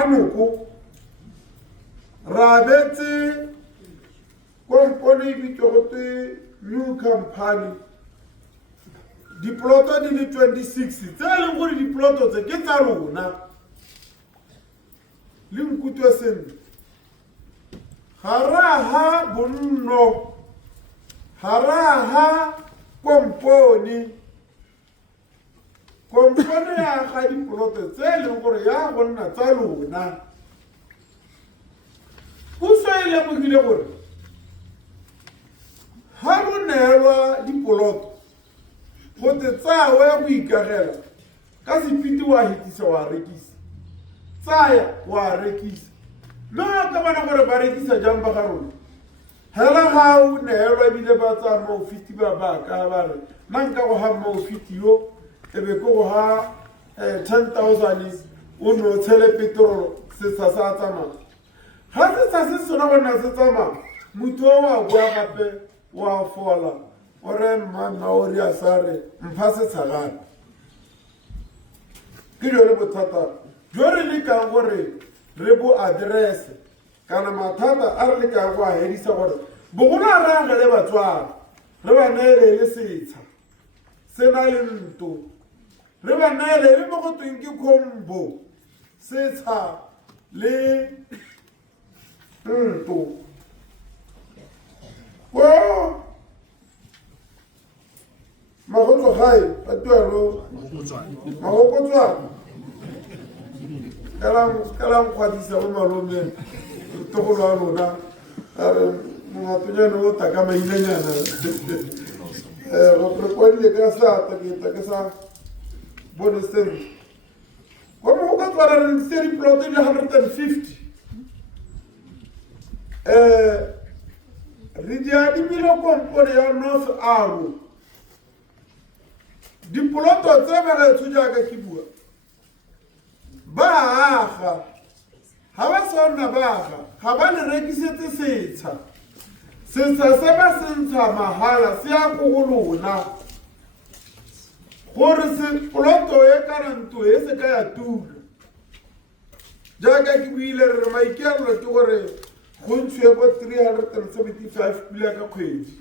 Manoko Rabete company bitote new company diploto di 26 tell ngori diploto tse ke tsa rona le nkutwe sen haraha Bonno haraha company ya ga diploto tse le ngore ya gonna tsa rona puso ile mo gile gore ha mo neelwa dipoloto go te tsaya ya go ikagela ka sepiti wa hitisa wa rekisa tsaya wa rekisa no ka bana gore ba rekisa jang ba garona hela ha o neelwa bile ba tsa mo fiti ba ka ba re nka go ha mo fiti yo ebe ko go ha 10,000 o no tshele petrol se sa tsama ha se sa se sona bona se tsama mutho wa bua gape wa fola ore mama ori asare mphase tsagana ke jore bothata jore le ka gore re bo address kana mathata a re ka go hedisa gore bogona ra ga le Batswana re ba nele le setsha sena le nto re ba nele le mo go tweng ke kombo setsha le nto Well, Mahoto High, at Tuero, Mahokotua. Kalam Quadis, a woman, Tokolana, Matuano, Takama Ilena, Proponi Gasa, Takasa, Boniston. What about Seri plotted 150? Ridiadi milo company ya North Aro. Dipoloto tsema tsuja ka kibua. Baga. Haba sona baga. Haba le rekisetse setsha. Setsha se ba sentsha mahala se ya go lona. Gore se poloto e karanto e se ka ya tulo. Jaaka ke buile re maikelo ke gore go ntshwe go 375 pila ka kgwedi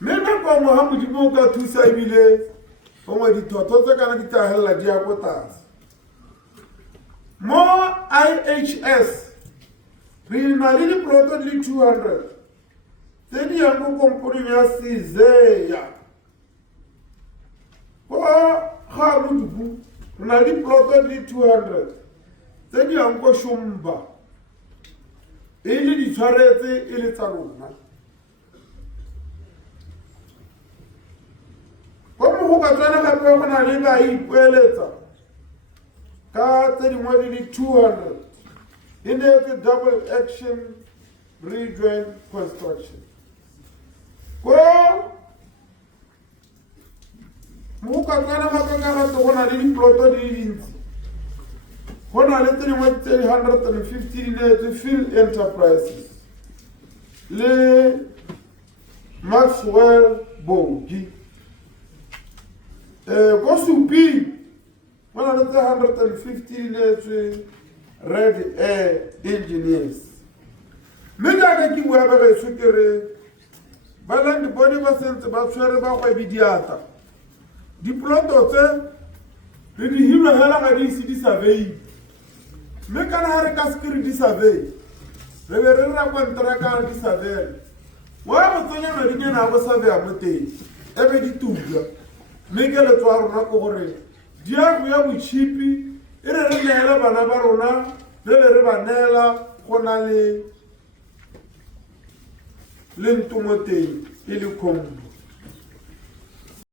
mme nako mo ha modimo ka thusa ebile gongwe dithotho tse kana di tagela di ya go tlase mo IHS re na le diploto di 200 tse di yang go komporeng ya Sezeya go ga modubu re na le diploto di 200 tse di yang go Shumba e le di tshwaretse e le tsa rona go mo go ka tsena gape go na le ba ipoeletsa ka tse dingwe di le 200 in the double action rejoin construction go mo ka tsena gape ka go na le diploto di dintsi go na le 350 field enterprises le Maxwell Bogi go supi go na le 150 red air engineers me jaaka ke bua ba ge tsukere ba la di bone ba sentse ba tshwere ba go bidiata diploto tse re di hilo hela ga di se di survey me kana ha re ka security survey re be re ra kontraka di survey wa go tsenya madi na go survey a moteng e be di tuga me ke le tswa rona go gore di ya go ya botshipi e re re neela bana ba rona re ba neela go na le ntumoteng e le kombo